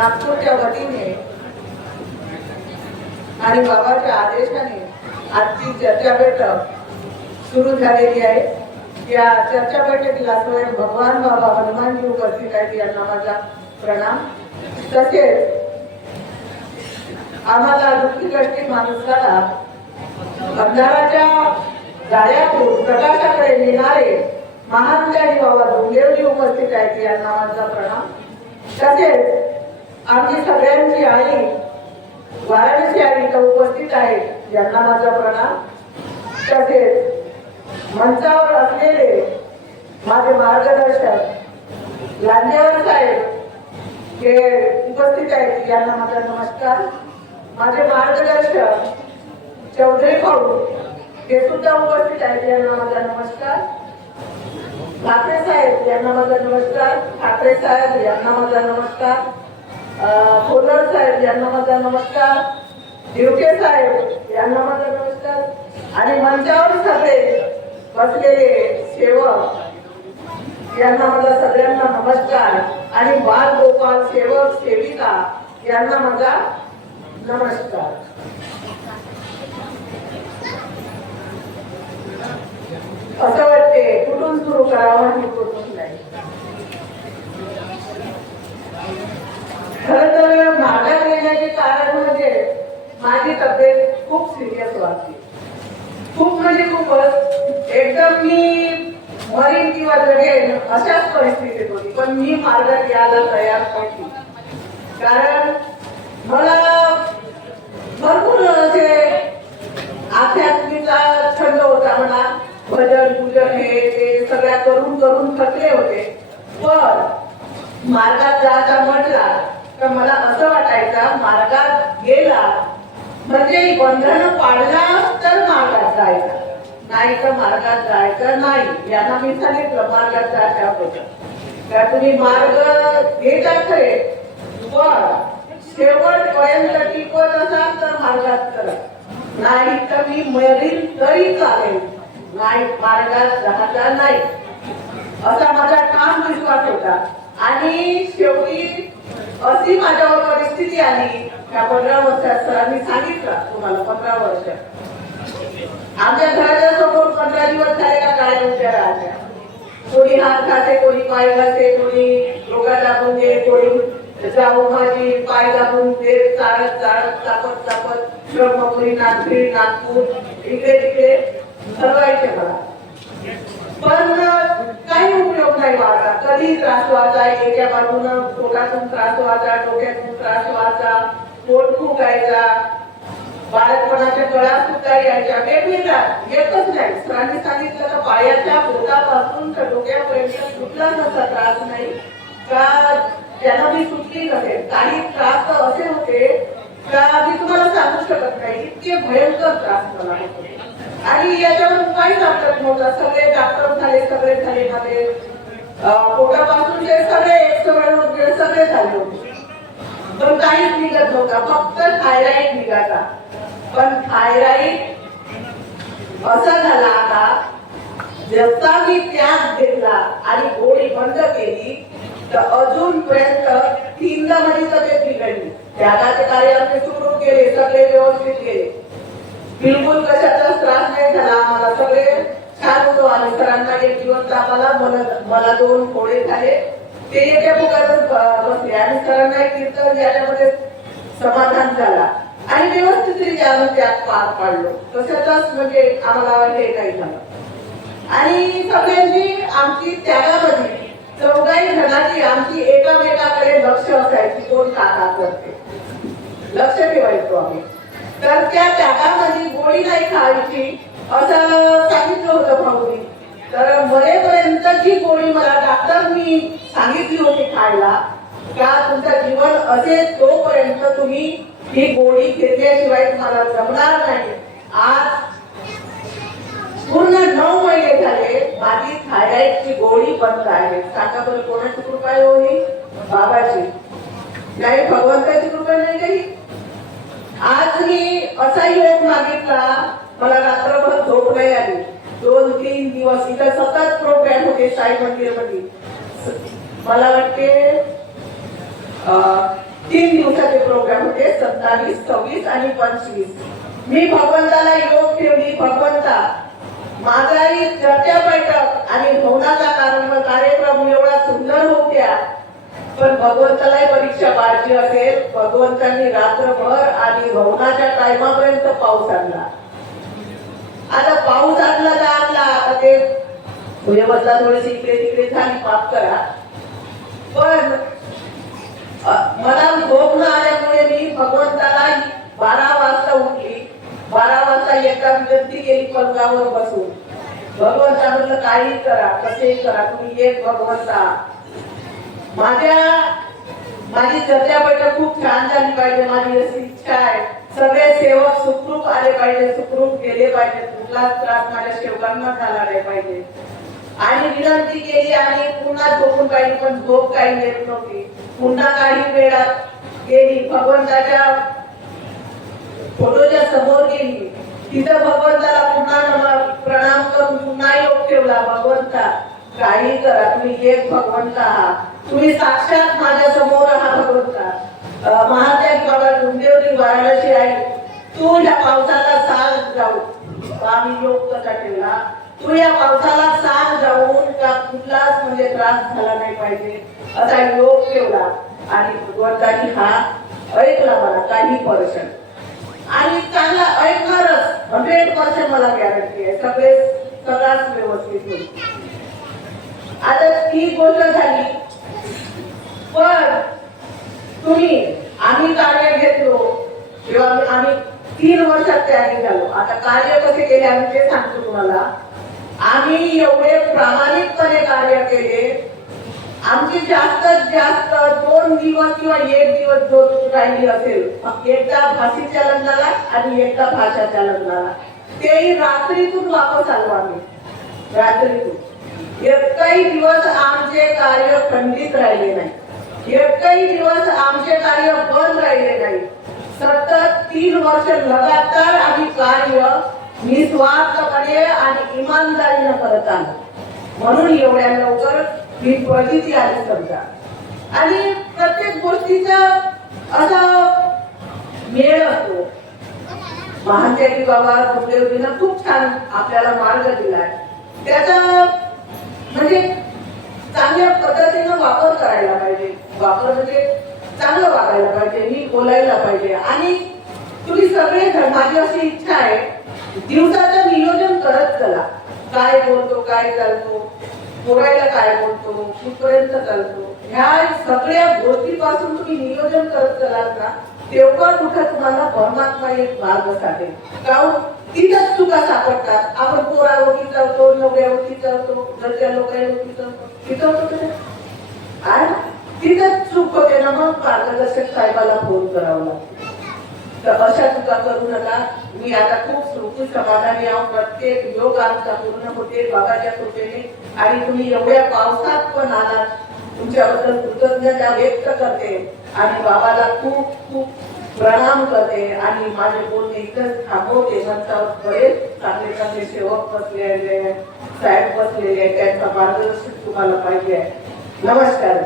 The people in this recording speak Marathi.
नागपूरच्या वतीने आणि बाबाच्या आदेशाने आजची चर्चा बैठक सुरू झालेली आहे. या चर्चा बैठकीला स्वयं भगवान बाबा हनुमानजी उपस्थित आहेत यांना माझा प्रणाम. तसेच आम्हाला दुःखी कष्टी माणसाला अंधाराच्या जाळ्यातून प्रकाशाकडे नेणारे महान बाबा डोंगेवजी उपस्थित आहेत यांना माझा प्रणाम. तसेच आमची सगळ्यांची आई वाराणसी आई इथं उपस्थित आहेत यांना माझा प्रणाम. तसेच मंचावर असलेले माझे मार्गदर्शक लांजेवर साहेब हे उपस्थित आहेत. यांना माझा नमस्कार. माझे मार्गदर्शक चौधरी भाऊ हे सुद्धा उपस्थित आहेत. यांना माझा नमस्कार. ठाकरे साहेब यांना माझा नमस्कार. ठाकरे साहेब यांना माझा नमस्कार. अं, साहेब यांना माझा नमस्कार. दिवके साहेब यांना माझा नमस्कार. आणि मंचावर सगळे बसलेले सेवक यांना माझा सगळ्यांना नमस्कार. आणि बाल गोपाल सेवक सेविका यांना माझा नमस्कार. असं वाटते कुठून सुरू करावं हे कुठून नाही खर तर मागास येण्याचे कारण म्हणजे माझी तब्येत खूप सिरियस वाटते खूप म्हणजे खूपच. एकदम मी मरीन किंवा जगेन अशाच परिस्थितीत होती. पण मी मार्गात यायला तयार होती कारण मला भरपूर असे आध्यात्मिकचा छंद होता म्हणा. भजन पूजन हे ते सगळ्या करून करून थकले होते. पण मार्गात जाता म्हटला तर मला असं वाटायचं मार्गात गेला म्हणजे बंधन पाडला तर मार्गात जायचा. नाही तर मार्गात जायचं नाही. यांना मी सांगितलं मार्गात जायच्या होतं त्या तुम्ही मार्ग घेता खरे पण शेवटपर्यंत टिकवत असाल तर मार्गात करा नाही तर मी मरील तरी चालेल. नाही मार्गात राहता नाही. असा माझा ठाम विश्वास होता. आणि शेवटी अशी माझ्यावर परिस्थिती आली. त्या पंधरा वर्षात सरांनी सांगितलं तुम्हाला पंधरा वर्ष. आमच्या घराच्या समोर पंधरा दिवस झाले का काय विचार राहत्या. कोणी हात खाते कोणी पाय घालते कोणी डोका दाबून दे कोणी जाऊ माझी पाय दाबून दे चाळत चाळत चापत चापत ब्रह्मपुरी नागपूर नागपूर इकडे तिकडे. ठरवायचे मला. पण काही उपयोग नाही व्हायचा कधी त्रास व्हायचा एका बाजूनं पोटातून त्रास व्हायचा डोक्यातून त्रास व्हायचा पोट फुगायचा बाळकपणाच्या गळा सुद्धा यायच्या. वेगवेगळ्या येतच नाही. सरांनी सांगितलं तर पायाच्या पोटापासून तर डोक्यापर्यंत कुठला नसा त्रास नाही. का त्यांना मी सुटली नसेल काही त्रास तर असे होते का मी तुम्हाला सांगू शकत नाही. इतके भयंकर त्रास मला होते आणि याच्यावर उपाय सापडत नव्हता सगळे डॉक्टर झाले सगळे झाले माझे पोटापासून पोटापासूनचे सगळे एक्सरे वगैरे सगळे झाले होते. पण काहीच निघत नव्हता फक्त थायराईड निघाला. पण थायराईड असा झाला आता जसा मी त्याग घेतला आणि गोळी बंद केली तर अजूनपर्यंत तीनदा माझी तब्येत बिघडली. त्यागाचे कार्य आमचे सुरू केले सगळे व्यवस्थित केले बिलकुल कशाचाच त्रास नाही झाला आम्हाला सगळे छान होतो आणि सरांना एक दिवस तापाला मला मला दोन कोळी आहे. ते एका फुगातच बसले आणि सरांना एक कीर्तन याच्यामध्ये समाधान झाला. आणि व्यवस्थितरित्या आम्ही त्यात पार पाडलो. कशाचाच म्हणजे आम्हाला हे काही झालं. आणि सगळ्यांची आमची त्यागामध्ये चौदाही जणांची आमची एकामेकाकडे लक्ष असायची कोण काका करते. लक्ष ठेवायचो आम्ही. तर त्या त्यागामध्ये गोळी नाही खायची असं सांगितलं होतं भाऊनी तर बरेपर्यंत जी गोळी मला डॉक्टरनी सांगितली होती खायला का तुमचं जीवन असे तोपर्यंत तुम्ही ही गोळी घेतल्याशिवाय तुम्हाला जमणार नाही. आज पूर्ण नऊ महिने झाले माझी थायरॉइडची गोळी बंद आहे. सांगा बरं कोणाची कृपा आहे होई बाबाची. नाही भगवंताची कृपा नाही काही? आज मी असा योग मागितला मला रात्रभर झोप नाही आली. दोन तीन दिवस इथं सतत प्रोग्राम होते साई मंदिरमध्ये. मला वाटते तीन दिवसाचे प्रोग्राम होते सत्तावीस सव्वीस आणि पंचवीस. मी भगवंताला योग ठेवली. भगवंता माझाही चर्चा बैठक आणि भवनाचा कार्यक्रम कार्यक्रम एवढा सुंदर होऊ द्या पण भगवंतालाही परीक्षा पाहिजे असेल. भगवंतांनी रात्रभर आणि भवनाच्या टायमापर्यंत पाऊस आणला. आता पाऊस ते आता ते व्यवस्था इकडे तिकडे झाली पाप करा. पण मला झोप न आल्यामुळे मी भगवंताला बारा वाजता उठली. बारा वाजता एका विनंती केली पंगावर बसून. भगवंता म्हटलं काही करा कसेही करा तुम्ही एक भगवंता. माझ्या माझी चर्चा बैठक खूप छान झाली पाहिजे माझी अशी इच्छा आहे. सगळे सेवक सुखरूप आले पाहिजे सुखरूप गेले पाहिजे कुठलाच त्रास माझ्या सेवकांना झाला नाही पाहिजे. आणि विनंती केली आणि पुन्हा झोपून पाहिजे पण झोप काही येत नव्हती. पुन्हा काही वेळात गेली भगवंताच्या फोटोच्या समोर गेली. तिथं भगवंताला पुन्हा प्रणाम करून पुन्हा योग ठेवला भगवंता काही करा तुम्ही एक भगवंत आहात. तुम्ही साक्षात माझ्यासमोर आहात भगवंता. महात्यागी बाबा गुंदेवरी वाराणसी आहे. तू या पावसाला साथ जाऊ. आम्ही योग कसा ठेवला तू या पावसाला साथ जाऊन का कुठलाच म्हणजे त्रास झाला नाही पाहिजे? असा योग ठेवला. आणि भगवंतानी हा ऐकला मला काही पर्सेंट आणि चांगला ऐकणारच हंड्रेड पर्सेंट मला गॅरंटी आहे. सगळे सगळाच व्यवस्थित होईल. आता ही गोष्ट झाली. पण तुम्ही आम्ही कार्य घेतलो किंवा आम्ही तीन वर्षात तयारी झालो. आता कार्य कसे केले आम्ही ते सांगतो तुम्हाला. आम्ही एवढे प्रामाणिकपणे कार्य केले. आमची जास्तीत जास्त दोन दिवस किंवा एक दिवस जो राहिली असेल एकदा भाषेच्या लग्नाला आणि एकदा भाषाच्या लग्नाला. तेही रात्रीतून वापस आलो आम्ही. रात्रीतून. एकही दिवस आमचे कार्य खंडित राहिले नाही. एकही दिवस आमचे कार्य बंद राहिले नाही. सतत तीन वर्ष लगातार आम्ही कार्य निस्वार्थपणे आणि इमानदारीनं करत आलो. म्हणून एवढ्या लवकर ही प्रचिती आली समजा. आणि प्रत्येक गोष्टीचा असा मेळ असतो. महात्यागी बाबा गुरुदेवजीनं खूप छान आपल्याला मार्ग दिलाय. त्याचा म्हणजे चांगल्या पद्धतीनं वापर करायला पाहिजे. वापर म्हणजे चांगलं वागायला पाहिजे मी बोलायला पाहिजे. आणि तुम्ही सगळे माझी अशी इच्छा आहे दिवसाचं नियोजन करत चला. काय बोलतो काय चालतो पोरायला काय बोलतो कुठपर्यंत चालतो. ह्या सगळ्या गोष्टीपासून तुम्ही नियोजन करत चलाल ना तेव्हा कुठं तुम्हाला परमात्मा एक मार्ग साधेल. कारण तिथंच चुका सापडतात. आपण पोरावरती चालतो नवऱ्यावरती चालतो घरच्या लोकांवरती चालतो. होतं चूक होते ना मग मार्गदर्शक साहेबाला फोन करावा लागतो. तर अशा चुका करू नका. मी आता खूप सुखी समाधानी आहो. प्रत्येक योग आमचा पूर्ण होते बाबाच्या कृपेने. आणि तुम्ही एवढ्या पावसात पण आलात. तुमच्याबद्दल कृतज्ञता व्यक्त करते. आणि बाबाला खूप खूप प्रणाम करते आणि माझे बोलणे इथंच थांबवते. मंचावर बरेच चांगले चांगले सेवक बसलेले साहेब बसलेले त्यांचा मार्गदर्शन तुम्हाला पाहिजे नमस्कार.